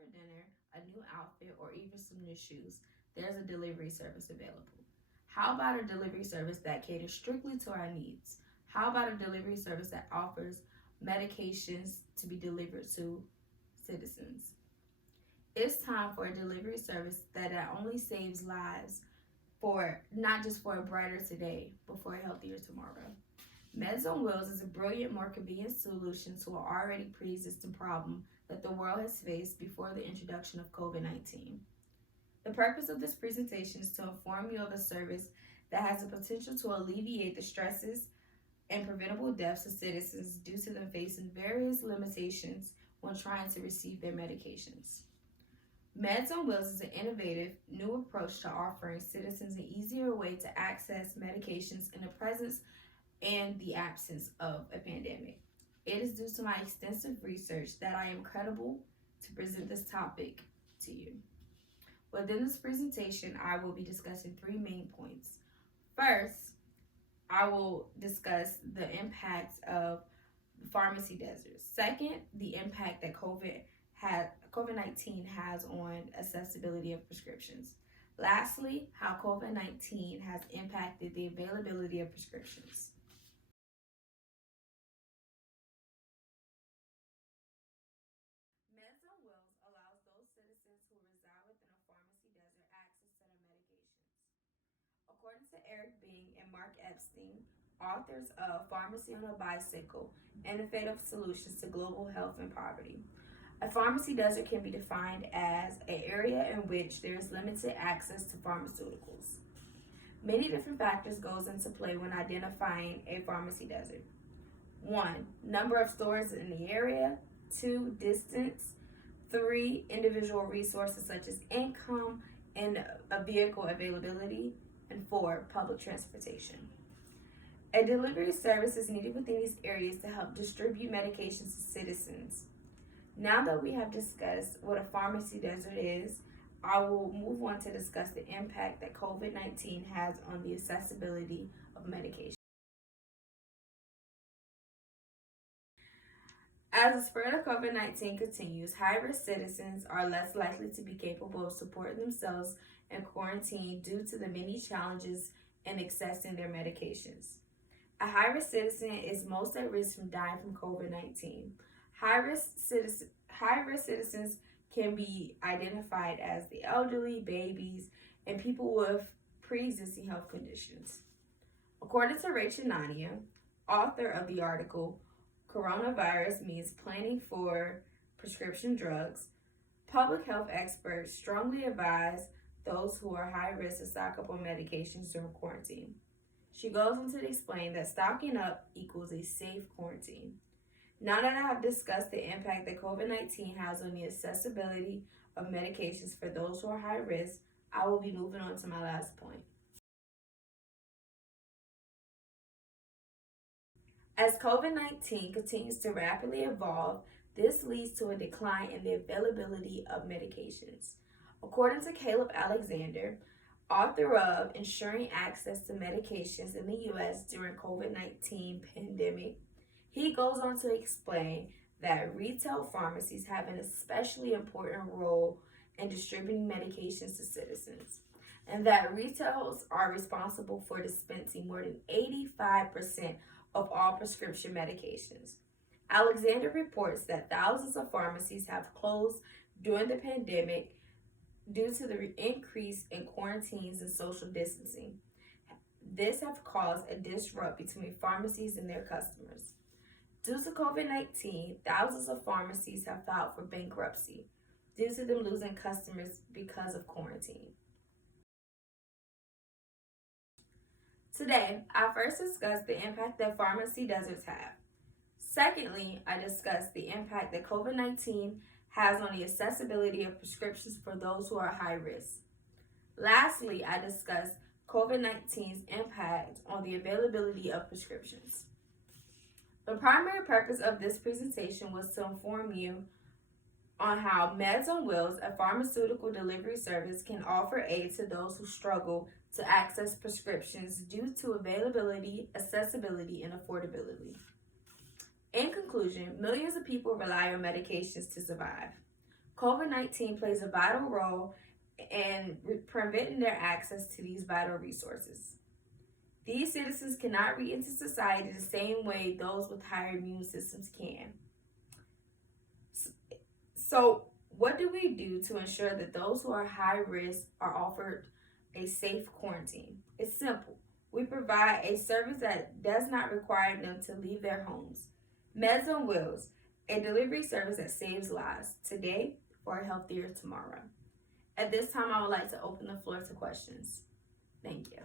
for dinner, a new outfit, or even some new shoes, there's a delivery service available. How about a delivery service that caters strictly to our needs? How about a delivery service that offers medications to be delivered to citizens? It's time for a delivery service that not only saves lives for not just for a brighter today, but for a healthier tomorrow. Meds on Wheels is a brilliant, more convenient solution to an already pre existing problem that the world has faced before the introduction of COVID 19. The purpose of this presentation is to inform you of a service that has the potential to alleviate the stresses and preventable deaths of citizens due to them facing various limitations when trying to receive their medications. Meds on Wheels is an innovative, new approach to offering citizens an easier way to access medications in the presence and the absence of a pandemic. It is due to my extensive research that I am credible to present this topic to you. Within this presentation, I will be discussing three main points. First, I will discuss the impact of pharmacy deserts. Second, the impact that COVID-19 has on accessibility of prescriptions. Lastly, how COVID-19 has impacted the availability of prescriptions. Meds on Wheels allows those citizens who reside within a pharmacy desert access to their medications. According to Eric Bing and Mark Epstein, authors of Pharmacy on a Bicycle, Innovative Solutions to Global Health and Poverty, a pharmacy desert can be defined as an area in which there is limited access to pharmaceuticals. Many different factors goes into play when identifying a pharmacy desert. 1. Number of stores in the area. 2. Distance. 3. Individual resources such as income and a vehicle availability. And 4. Public transportation. A delivery service is needed within these areas to help distribute medications to citizens. Now that we have discussed what a pharmacy desert is, I will move on to discuss the impact that COVID-19 has on the accessibility of medication. As the spread of COVID-19 continues, high-risk citizens are less likely to be capable of supporting themselves in quarantine due to the many challenges in accessing their medications. A high-risk citizen is most at risk from dying from COVID-19. High-risk citizens can be identified as the elderly, babies, and people with pre-existing health conditions. According to Rachel Nania, author of the article, Coronavirus Means Planning for Prescription Drugs, public health experts strongly advise those who are high risk to stock up on medications during quarantine. She goes on to explain that stocking up equals a safe quarantine. Now that I have discussed the impact that COVID-19 has on the accessibility of medications for those who are high risk, I will be moving on to my last point. As COVID-19 continues to rapidly evolve, this leads to a decline in the availability of medications. According to Caleb Alexander, author of Ensuring Access to Medications in the U.S. During COVID-19 Pandemic, he goes on to explain that retail pharmacies have an especially important role in distributing medications to citizens, and that retailers are responsible for dispensing more than 85% of all prescription medications. Alexander reports that thousands of pharmacies have closed during the pandemic due to the increase in quarantines and social distancing. This has caused a disruption between pharmacies and their customers. Due to COVID-19, thousands of pharmacies have filed for bankruptcy due to them losing customers because of quarantine. Today, I first discussed the impact that pharmacy deserts have. Secondly, I discussed the impact that COVID-19 has on the accessibility of prescriptions for those who are high risk. Lastly, I discussed COVID-19's impact on the availability of prescriptions. The primary purpose of this presentation was to inform you on how Meds on Wheels, a pharmaceutical delivery service, can offer aid to those who struggle to access prescriptions due to availability, accessibility, and affordability. In conclusion, millions of people rely on medications to survive. COVID-19 plays a vital role in preventing their access to these vital resources. These citizens cannot re-enter society the same way those with higher immune systems can. So, what do we do to ensure that those who are high risk are offered a safe quarantine? It's simple. We provide a service that does not require them to leave their homes. Meds on Wheels, a delivery service that saves lives today for a healthier tomorrow. At this time, I would like to open the floor to questions. Thank you.